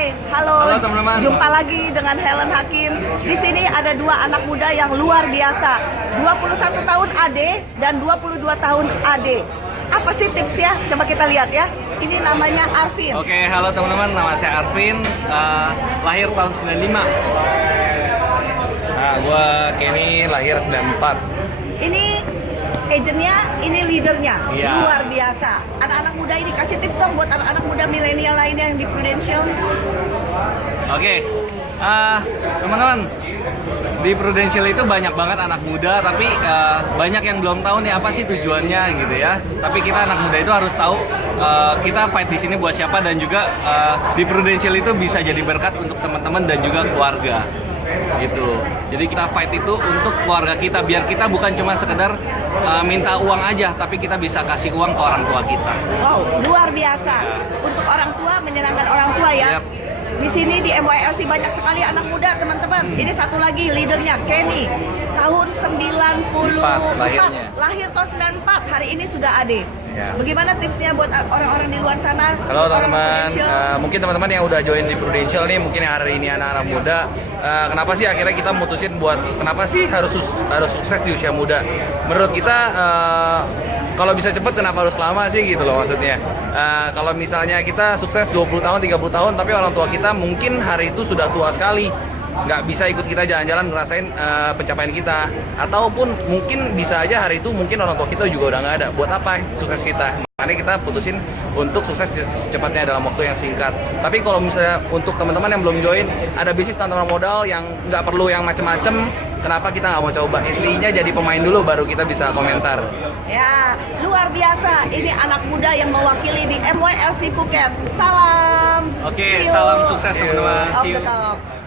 Hai, halo. Halo teman-teman. Jumpa lagi dengan Helen Hakim. Di sini ada dua anak muda yang luar biasa. 21 tahun Ade dan 22 tahun Ade. Apa sih tipsnya? Coba kita lihat ya. Ini namanya Arvin. Oke, halo teman-teman. Nama saya Arvin. Lahir tahun 95. Nah, gue Kenny, lahir 94. Ini agentnya, ini leadernya. Iya. Luar biasa. Anak-anak muda ini kasih tips dong buat anak-anak muda milenial lainnya yang di Prudential. Oke, teman-teman, di Prudential itu banyak banget anak muda, tapi banyak yang belum tahu nih apa sih tujuannya gitu ya. Tapi kita anak muda itu harus tahu kita fight di sini buat siapa, dan juga di Prudential itu bisa jadi berkat untuk teman-teman dan juga keluarga gitu. Jadi kita fight itu untuk keluarga kita, biar kita bukan cuma sekedar minta uang aja, tapi kita bisa kasih uang ke orang tua kita. Wow, luar biasa. Untuk orang tua, menyenangkan orang tua ya. Yap. Di sini di MYLC banyak sekali anak muda, teman-teman. Ini satu lagi leadernya, Kenny. Tahun 94, lahirnya. Lahir tahun 94, hari ini sudah Ade. Ya. Bagaimana tipsnya buat orang-orang di luar sana? Halo orang teman-teman, Prudential? mungkin teman-teman yang udah join di Prudential nih, mungkin yang hari ini anak-anak muda, kenapa sih akhirnya kita mutusin buat kenapa sih harus sukses di usia muda? Menurut kita kalau bisa cepet kenapa harus lama sih gitu loh maksudnya. Kalau misalnya kita sukses 20 tahun, 30 tahun, tapi orang tua kita mungkin hari itu sudah tua sekali, nggak bisa ikut kita jalan-jalan ngerasain pencapaian kita, ataupun mungkin bisa aja hari itu mungkin orang tua kita juga udah nggak ada. Buat apa sukses kita? Makanya kita putusin untuk sukses secepatnya dalam waktu yang singkat. Tapi kalau misalnya untuk teman-teman yang belum join, ada bisnis tanpa modal yang nggak perlu yang macem-macem, kenapa kita nggak mau coba? Intinya jadi pemain dulu baru kita bisa komentar. Ya, luar biasa. Ini anak muda yang mewakili di MYLC Phuket. Salam. Oke, See you. salam sukses teman-teman. Off See the you. top.